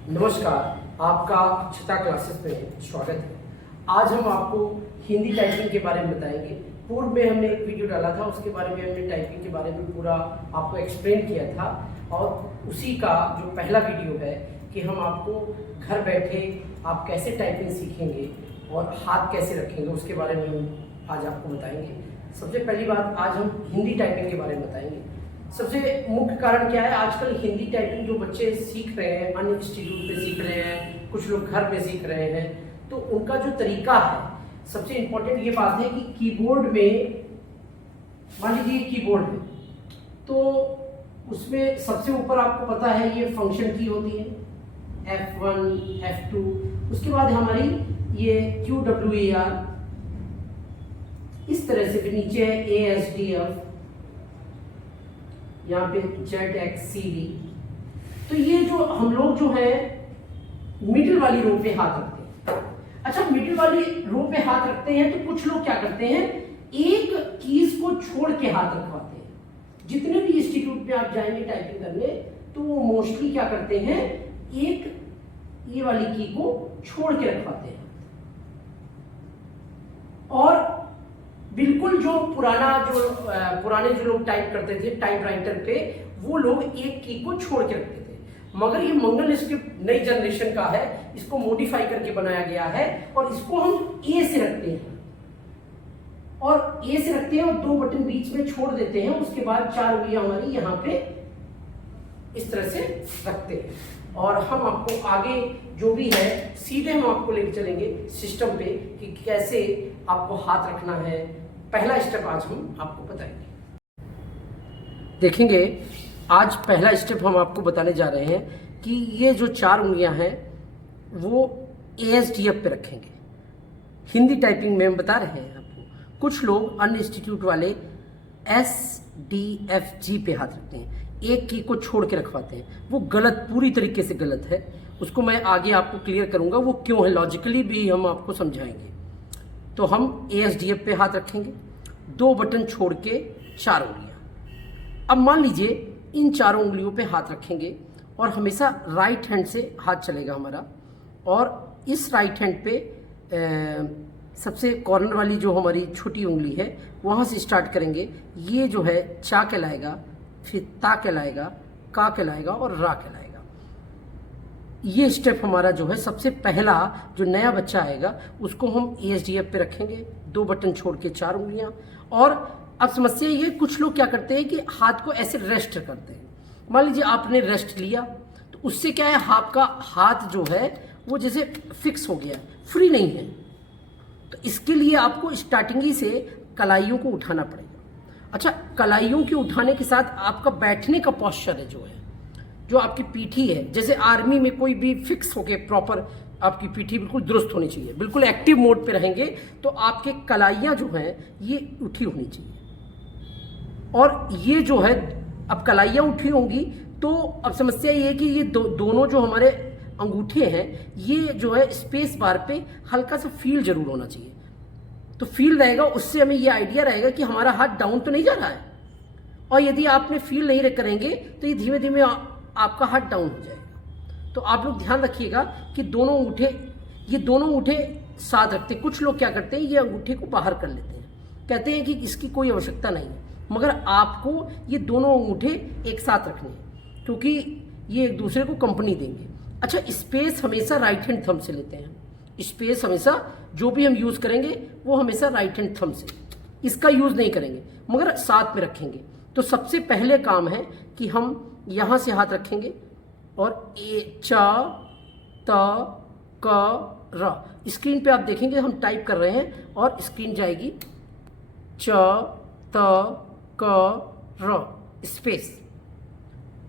नमस्कार, आपका अक्षता क्लासेस में स्वागत है। आज हम आपको हिंदी टाइपिंग के बारे में बताएंगे। पूर्व में हमने एक वीडियो डाला था, उसके बारे में हमने टाइपिंग के बारे में पूरा आपको एक्सप्लेन किया था और उसी का जो पहला वीडियो है कि हम आपको घर बैठे आप कैसे टाइपिंग सीखेंगे और हाथ कैसे रखेंगे उसके बारे में हम आज आपको बताएंगे। सबसे पहली बात, आज हम हिंदी टाइपिंग के बारे में बताएंगे। सबसे मुख्य कारण क्या है, आजकल हिंदी टाइपिंग जो बच्चे सीख रहे हैं, अन्य इंस्टीट्यूट पे सीख रहे हैं, कुछ लोग घर पे सीख रहे हैं, तो उनका जो तरीका है, सबसे इम्पोर्टेंट ये बात है कि कीबोर्ड में, मान लीजिए कीबोर्ड है तो उसमें सबसे ऊपर आपको पता है ये फंक्शन की होती है F1, F2, उसके बाद हमारी ये QWER, इस तरह से भी नीचे है ASDF, यहाँ पे ZXCD। तो ये जो हम लोग जो है मिडिल वाली रो पे हाथ रखते हैं। अच्छा, मिडिल वाली रो पे हाथ रखते हैं तो कुछ लोग क्या करते हैं, एक कीज को छोड़ के हाथ रखवाते हैं। जितने भी इंस्टीट्यूट पे आप जाएंगे टाइपिंग करने तो वो मोस्टली क्या करते हैं, एक ये वाली की को छोड़ के रखवाते हैं। और बिल्कुल जो पुराने जो लोग टाइप करते थे टाइपराइटर पे, वो लोग एक की को छोड़ के रखते थे। मगर ये मंगल स्क्रिप्ट नई जनरेशन का है, इसको मॉडिफाई करके बनाया गया है और इसको हम ए से रखते हैं और ए से रखते हैं और दो बटन बीच में छोड़ देते हैं। उसके बाद चार उंगलियां हमारी यहाँ पे इस तरह से रखते हैं और हम आपको आगे जो भी है सीधे हम आपको लेके चलेंगे सिस्टम पे कि कैसे आपको हाथ रखना है। पहला स्टेप आज हम आपको बताएंगे, देखेंगे। आज पहला स्टेप हम आपको बताने जा रहे हैं कि ये जो चार उंगलियां हैं वो ASDF पे रखेंगे। हिंदी टाइपिंग में हम बता रहे हैं आपको। कुछ लोग अन्य इंस्टीट्यूट वाले SDFG पे हाथ रखते हैं, एक की को छोड़ के रखवाते हैं। वो गलत, पूरी तरीके से गलत है। उसको मैं आगे आपको क्लियर करूंगा वो क्यों है, लॉजिकली भी हम आपको समझाएंगे। तो हम ASDF पे हाथ रखेंगे, दो बटन छोड़ के चार उंगलियां। अब मान लीजिए इन चारों उंगलियों पे हाथ रखेंगे और हमेशा राइट हैंड से हाथ चलेगा हमारा। और इस राइट हैंड पे सबसे कॉर्नर वाली जो हमारी छोटी उंगली है वहां से स्टार्ट करेंगे। ये जो है चा कहलाएगा, फिर ता कहलाएगा, का कहलाएगा और रा कहलाएगा। ये स्टेप हमारा जो है सबसे पहला, जो नया बच्चा आएगा उसको हम ASDF पे रखेंगे, दो बटन छोड़ के चार उंगलियां। और अब समस्या ये, कुछ लोग क्या करते हैं कि हाथ को ऐसे रेस्ट करते हैं। मान लीजिए आपने रेस्ट लिया तो उससे क्या है, आपका हाथ जो है वो जैसे फिक्स हो गया, फ्री नहीं है। तो इसके लिए आपको स्टार्टिंग ही से कलाइयों को उठाना पड़ेगा। अच्छा, कलाइयों के उठाने के साथ आपका बैठने का पोस्चर है जो आपकी पीठी है, जैसे आर्मी में कोई भी फिक्स होके प्रॉपर आपकी पीठी बिल्कुल दुरुस्त होनी चाहिए, बिल्कुल एक्टिव मोड पे रहेंगे तो आपके कलाइयां जो हैं ये उठी होनी चाहिए। और ये जो है, अब कलाइयां उठी होंगी तो अब समस्या ये है कि ये दोनों जो हमारे अंगूठे हैं ये जो है स्पेस बार पे हल्का सा फील जरूर होना चाहिए। तो फील रहेगा, उससे हमें ये आइडिया रहेगा कि हमारा हाथ डाउन तो नहीं जा रहा है। और यदि आपने फील नहीं करेंगे तो ये धीमे धीमे आपका हाथ डाउन हो जाएगा। तो आप लोग ध्यान रखिएगा कि दोनों अंगूठे साथ रखते हैं। कुछ लोग क्या करते हैं, ये अंगूठे को बाहर कर लेते हैं, कहते हैं कि इसकी कोई आवश्यकता नहीं है, मगर आपको ये दोनों अंगूठे एक साथ रखने हैं क्योंकि ये एक दूसरे को कंपनी देंगे। अच्छा, स्पेस हमेशा राइट हैंड थंब से लेते हैं। स्पेस हमेशा जो भी हम यूज करेंगे वो हमेशा राइट हैंड थंब से, इसका यूज नहीं करेंगे मगर साथ में रखेंगे। तो सबसे पहले काम है कि हम यहां से हाथ रखेंगे और चा ता का रा। स्क्रीन पे आप देखेंगे हम टाइप कर रहे हैं और स्क्रीन जाएगी चा ता का रा, स्पेस।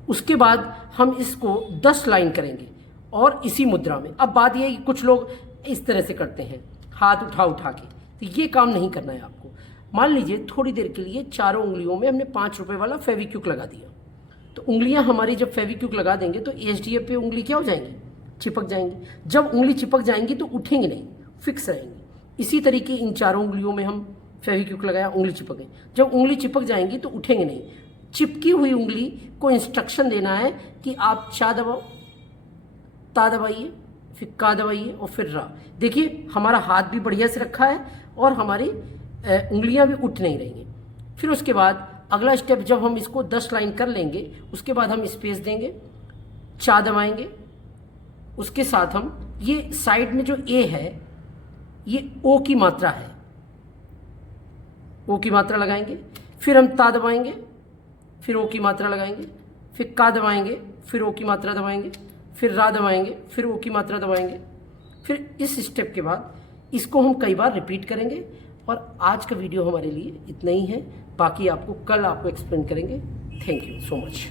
उसके बाद हम इसको 10 लाइन करेंगे और इसी मुद्रा में। अब बात यह है कि कुछ लोग इस तरह से करते हैं हाथ उठा के, तो ये काम नहीं करना है आपको। मान लीजिए थोड़ी देर के लिए चारों उंगलियों में हमने 5 रुपए वाला फेविक्विक लगा दिया, तो उंगलियां हमारी जब फेविक्विक लगा देंगे तो ASDF पे उंगली क्या हो जाएंगी, चिपक जाएंगी। जब उंगली चिपक जाएंगी तो उठेंगी नहीं, फिक्स रहेंगी। इसी तरीके इन चारों उंगलियों में हम फेविक्विक लगाया, उंगली चिपक गई। जब उंगली चिपक जाएंगी तो उठेंगे नहीं। चिपकी हुई उंगली को इंस्ट्रक्शन देना है कि आप चा दबाओ, ता दबाइए, फिर का दबाइए और फिर रा। देखिए हमारा हाथ भी बढ़िया से रखा है और हमारी उंगलियां भी उठ नहीं रही हैं। फिर उसके बाद अगला स्टेप, जब हम इसको 10 लाइन कर लेंगे उसके बाद हम स्पेस देंगे, चा दबाएंगे, उसके साथ हम ये साइड में जो ए है ये ओ की मात्रा है, ओ की मात्रा लगाएंगे, फिर हम ता दबाएंगे, फिर ओ की मात्रा लगाएंगे, फिर का दबाएंगे, फिर ओ की मात्रा दबाएंगे, फिर रा दबाएंगे, फिर ओ की मात्रा दबाएंगे। फिर इस स्टेप के बाद इसको हम कई बार रिपीट करेंगे। और आज का वीडियो हमारे लिए इतना ही है, बाकी आपको कल एक्सप्लेन करेंगे। Thank you so much.